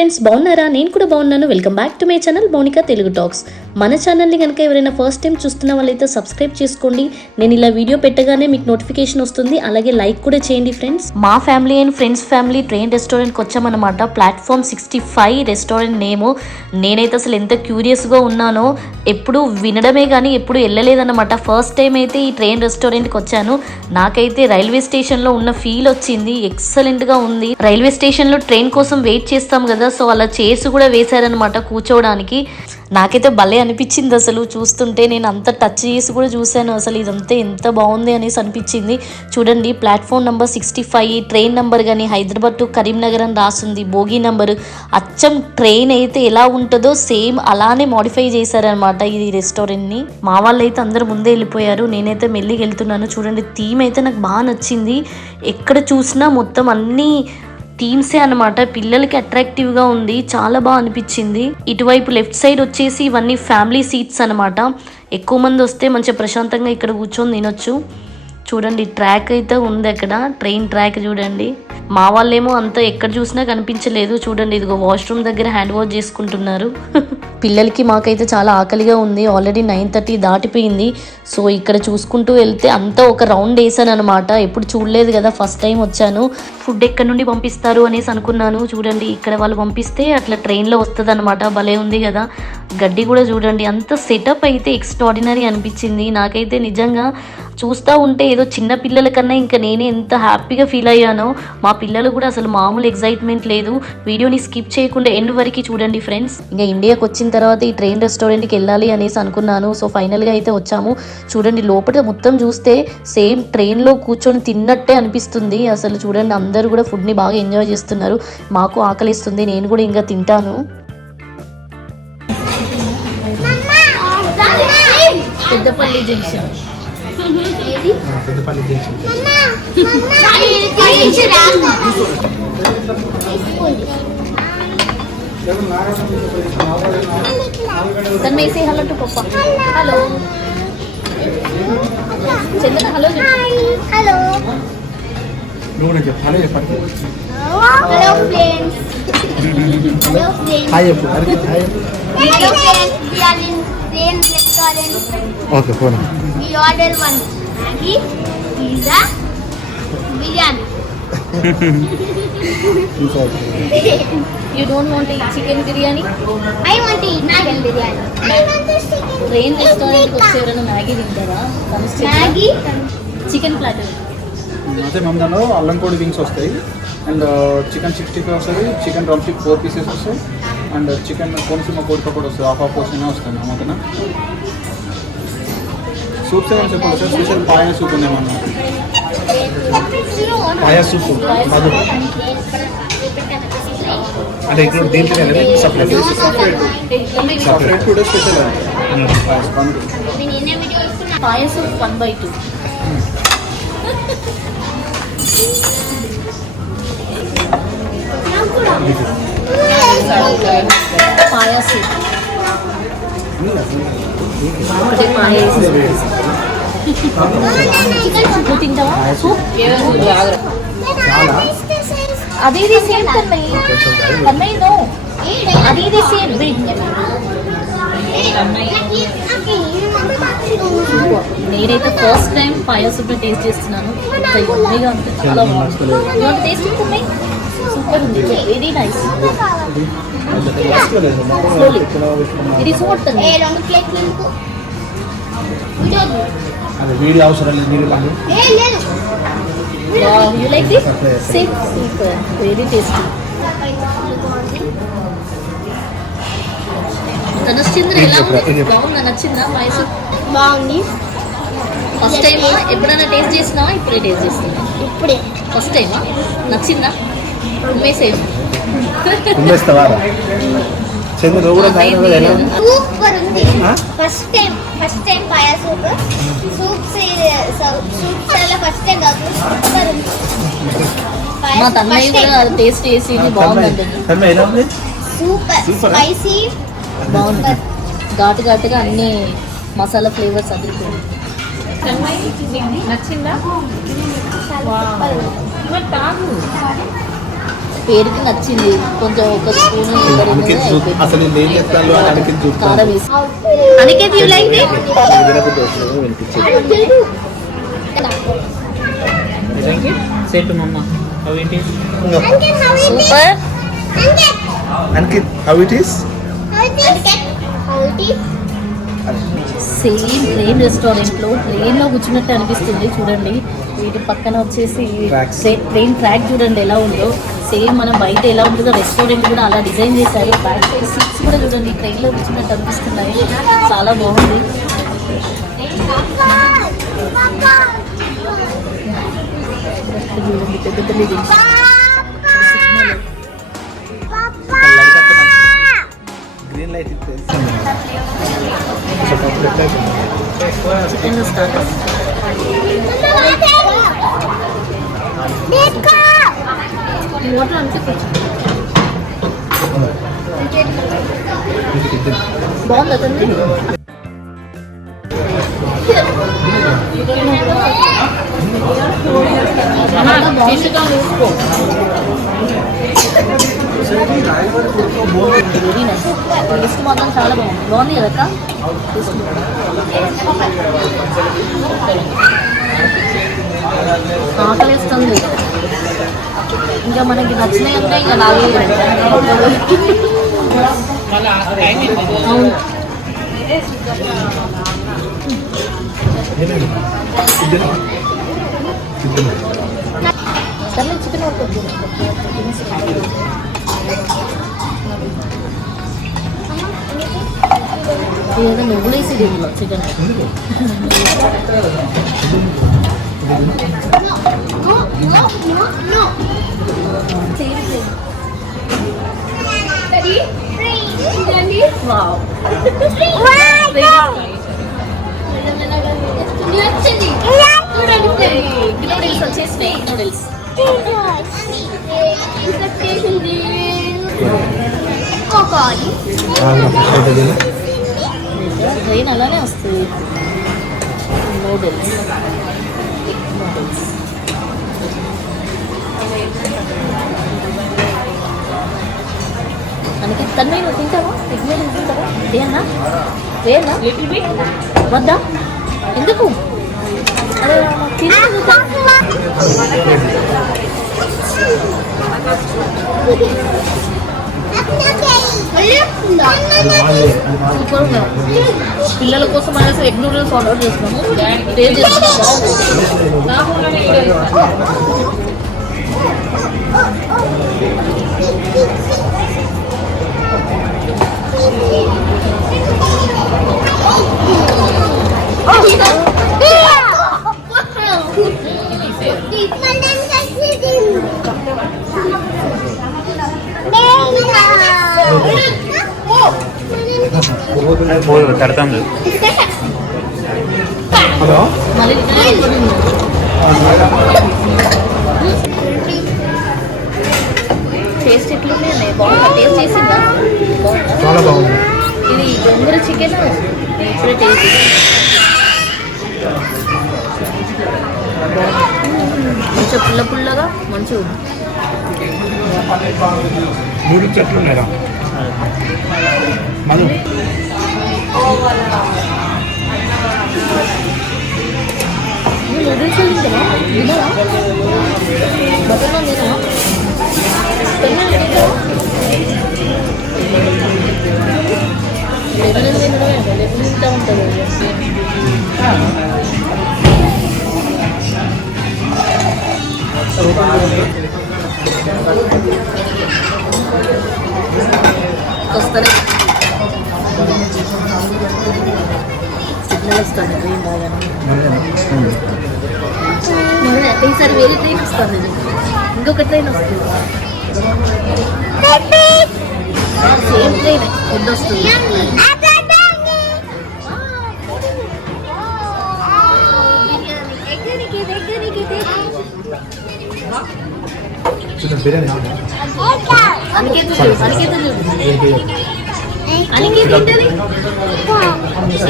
Friends, బాగున్నారా? నేను కూడా బాగున్నాను. Welcome back to my channel Mounika Telugu talks. మన ఛానల్ని కనుక ఎవరైనా ఫస్ట్ టైం చూస్తున్న వాళ్ళైతే సబ్స్క్రైబ్ చేసుకోండి. నేను ఇలా వీడియో పెట్టగానే మీకు నోటిఫికేషన్ వస్తుంది. అలాగే లైక్ కూడా చేయండి ఫ్రెండ్స్. మా family and friends family train రెస్టారెంట్కి వచ్చామన్నమాట. ప్లాట్ఫామ్ 65 రెస్టారెంట్ నేము. నేనైతే అసలు ఎంత క్యూరియస్గా ఉన్నానో, ఎప్పుడు వినడమే కానీ ఎప్పుడు వెళ్ళలేదన్నమాట. ఫస్ట్ టైం అయితే ఈ ట్రైన్ రెస్టారెంట్కి వచ్చాను. నాకైతే రైల్వే స్టేషన్లో ఉన్న ఫీల్ వచ్చింది. ఎక్సలెంట్గా ఉంది. రైల్వే స్టేషన్లో ట్రైన్ కోసం వెయిట్ చేస్తాం కదా, సో అలా చైర్స్ కూడా వేశారనమాట కూర్చోవడానికి. నాకైతే భలే అనిపించింది అసలు చూస్తుంటే. నేను అంత టచ్ చేసి కూడా చూశాను. అసలు ఇదంతా ఎంత బాగుంది అనేసి అనిపించింది. చూడండి, ప్లాట్ఫామ్ నెంబర్ 65, ట్రైన్ నెంబర్ కానీ హైదరాబాద్ టు కరీంనగర్ అని రాస్తుంది. బోగి నెంబరు అచ్చం ట్రైన్ అయితే ఎలా ఉంటుందో సేమ్ అలానే మోడిఫై చేశారనమాట ఈ రెస్టారెంట్ని. మా వాళ్ళు అయితే అందరూ ముందే వెళ్ళిపోయారు. నేనైతే మెల్లిగా వెళ్తున్నాను. చూడండి, థీమ్ అయితే నాకు బాగా నచ్చింది. ఎక్కడ చూసినా మొత్తం అన్నీ థీమ్సే అనమాట. పిల్లలకి అట్రాక్టివ్గా ఉంది. చాలా బాగా అనిపించింది. ఇటువైపు లెఫ్ట్ సైడ్ వచ్చేసి ఇవన్నీ ఫ్యామిలీ సీట్స్ అనమాట. ఎక్కువ మంది వస్తే మంచిగా ప్రశాంతంగా ఇక్కడ కూర్చొని తినొచ్చు. చూడండి, ట్రాక్ అయితే ఉంది అక్కడ, ట్రైన్ ట్రాక్ చూడండి. మా వాళ్ళేమో అంత ఎక్కడ చూసినా కనిపించలేదు. చూడండి, ఇదిగో వాష్రూమ్ దగ్గర హ్యాండ్ వాష్ చేసుకుంటున్నారు. పిల్లలకి మాకైతే చాలా ఆకలిగా ఉంది. ఆల్రెడీ 9:30 దాటిపోయింది. సో ఇక్కడ చూసుకుంటూ వెళ్తే అంతా ఒక రౌండ్ వేసాను అనమాట. ఎప్పుడు చూడలేదు కదా, ఫస్ట్ టైం వచ్చాను. ఫుడ్ ఎక్కడి నుండి పంపిస్తారు అనేసి అనుకున్నాను. చూడండి, ఇక్కడ వాళ్ళు పంపిస్తే అట్లా ట్రైన్లో వస్తుంది అనమాట. భలే ఉంది కదా. గడ్డి కూడా చూడండి, అంత సెటప్ అయితే ఎక్స్ట్రాడినరీ అనిపించింది. నాకైతే నిజంగా చూస్తూ ఉంటే ఏదో చిన్న పిల్లల కన్నా ఇంకా నేనే ఎంత హ్యాపీగా ఫీల్ అయ్యానో. మా పిల్లలు కూడా అసలు మామూలు ఎగ్జైట్మెంట్ లేదు. వీడియోని స్కిప్ చేయకుండా ఎండ్ వరకు చూడండి ఫ్రెండ్స్. ఇంకా ఇండియాకి వచ్చిన తర్వాత ఈ ట్రైన్ రెస్టారెంట్కి వెళ్ళాలి అనేసి అనుకున్నాను. సో ఫైనల్గా అయితే వచ్చాము. చూడండి, లోపల మొత్తం చూస్తే సేమ్ ట్రైన్లో కూర్చొని తిన్నట్టే అనిపిస్తుంది. అసలు చూడండి, అందరూ కూడా ఫుడ్ని బాగా ఎంజాయ్ చేస్తున్నారు. మాకు ఆకలిస్తుంది, నేను కూడా ఇంకా తింటాను. Peddapalli junction. Tanmay say hello to papa. Hello Chandana, hello hello. నువ్వు చెప్పు హలో చెప్పండి. Hello friends. Hello friends. Hi చెప్పు. Hi. Hello friends. We are in train restaurant. Okay phone. We order one Maggi, pizza, biryani. You don't want to eat chicken biryani? I want to eat chicken biryani. I want to chicken. Train రెస్టారెంట్కి వచ్చి ఎవరైనా Maggi తింటారా? Maggi. Chicken platter. అయితే మేము దానిలో అల్లం పొడి wings వస్తాయి, అండ్ చికెన్ 65 వస్తుంది, చికెన్ డ్రమ్ స్టిక్ 4 పీసెస్ వస్తాయి, అండ్ చికెన్ కోనసీమ కోడి పకోడీ వస్తుంది. హాఫ్ పోర్షన్ వస్తుంది ఓకేనా. సూప్స్ ఏమైనా చెప్పండి సార్. స్పెషల్ పాయా సూప్ ఉందేమన్నా? పాయా సూప్ మధు అంటే ఇక్కడ దీంట్లో సపరేట్ సపరేట్ కూడా స్పెషల్ పాయసం 1/2. పాయసం తింటావా? సూప్ అది ఇది సేమ్ కన్నయ్య నో, అది ఇది సేమ్ బిగ్. నేనైతే ఫస్ట్ టైం పాయసం టేస్ట్ చేస్తున్నాను. యమ్మీగా ఉంటుంది, చాలా బాగుంది. టేస్ట్ ఉంటుంది, సూపర్ ఉంది, వెరీ నైస్. ఇది సూట్ వీడియో అవసరం లేదు. You like this? Super, very tasty. Dhanushchandra ఎలా ఉంది? బాగుందా? నచ్చిందా పాయసం? బాగుంది. ఫస్ట్ టైమా? ఎప్పుడైనా టేస్ట్ చేసినావా? ఇప్పుడే టేస్ట్ చేస్తున్నా? ఇప్పుడే ఫస్ట్ టైమా? నచ్చిందా? ఉమ్మేస్తావా చంద్ర? నువ్వు కూడా సూపర్ ఉంది. First time paya soup soups first time కాదు, సూపర్ ఉంది. మా తన్నయ్య కూడా టేస్ట్ చేసి బాగుంది. సూపర్ స్పైసీ బాగుంది. ఘాటు ఘాటుగా అన్ని మసాలా ఫ్లేవర్స్ అదిరిపోయింది. నచ్చిందా? పేరుకి నచ్చింది కొంచెం ఒక స్పూన్ అసలు ఏం చెప్తాను అని కారం వేసి Aniket you like it Say to mama how it is. Super Ankit, how it is? Same train రెస్టారెంట్లో ట్రైన్లో కూర్చున్నట్టు అనిపిస్తుంది చూడండి. వీటి పక్కన వచ్చేసి ట్రైన్ ట్రాక్ చూడండి ఎలా ఉందో. సేమ్ మనం బయట ఎలా ఉంటుందో రెస్టారెంట్ కూడా అలా డిజైన్ చేశారు. బ్యాక్ సైడ్ సీట్స్ కూడా చూడండి ట్రైన్లో కూర్చున్నట్టు అనిపిస్తున్నాయి. చాలా బాగుంది. చూడండి పెద్ద పెద్ద buildings. Green light is chicken start water అంతే బాగుంది అతన్ని టేస్ట్ మాత్రం చాలా బాగుంది కదా ఆకలిస్తుంది. ఇంకా మనకి నచ్చినవి అంటే ఇంకా నావే అవును. సర్లే చికెన్ పడుతుంది ఏదో నువ్వులు వేసి దీంట్లో చికెన్ నూడిల్స్ వచ్చేసి ఫేక్ నూడిల్స్. ట్రైన్ అలానే వస్తుంది. నూడిల్స్ నూడిల్స్ మనకి తన్ను నువ్వు తింటావా? ఎగ్ నూడిల్స్ తింటావా? వేయన్నా వేయన్నా వద్దా? ఎందుకు? అదే పిల్లల కోసం అనేసి ఎగ్ నూడిల్స్ ఆర్డర్ చేస్తున్నాము. టేస్ట్ తడతాం మళ్ళీ టేస్ట్ ఎట్లుంది? బాగుందా? టేస్ట్ చేసిందా? చాలా బాగుంది. ఇది గోంగూర చికెన్ ఇప్పుడే టేస్ట్ కొంచెం పుల్ల పుల్లగా మంచిగా ఉంది. నూడిల్స్ ఎట్లున్నారా మధు? నూడిల్స్ తింటావా? తినవా? బటర్ నాన్ తినవా? పెరుగు తింటావా? లెమన్ తినడమే లెమన్ తింటా ఉంటుంది. వస్తానే సిగ్నల్ వస్తుంది ట్రైన్ బాగా. ఈసారి వేరే ట్రైన్ వస్తుంది. ఇంకొక ట్రైన్ వస్తుంది. సేమ్ ట్రైన్ ఫుడ్ వస్తుంది. అనికేత్ తింటది.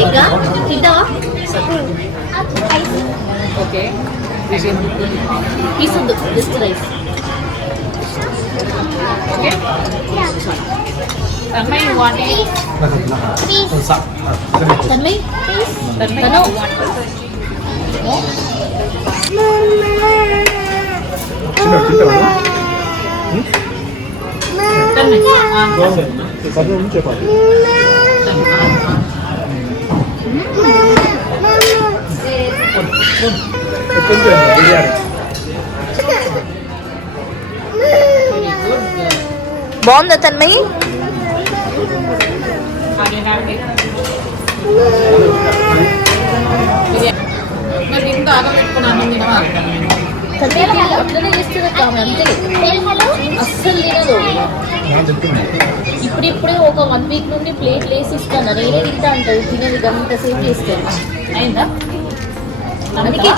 ఎగ్గా తింటావా? ఓకే పీస్ వద్దు just rice. Okay. Tanmay, you want it? Please. Tanmay Tanmay, Tanu. you want it? Tanmay, బాగుందా తన్మయ్? ఆగే ఆగే. మరి ఇంత ఆగబెట్టుకున్నాను తినవా? తన్మయ్ తిని అట్లనే చేస్తుంది కామె అంతే, హలో అస్సలు తినదు. ఇప్పుడిప్పుడే ఒక 1 వీక్ నుండి ప్లేట్ వేసి ఇస్తాను, నేనే తింటా అంటది, తినేది గంట సేపు చేస్తాను. అయిందా? అందుకే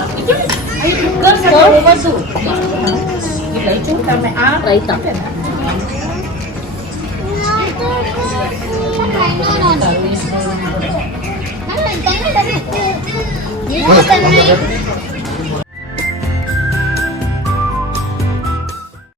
రైతా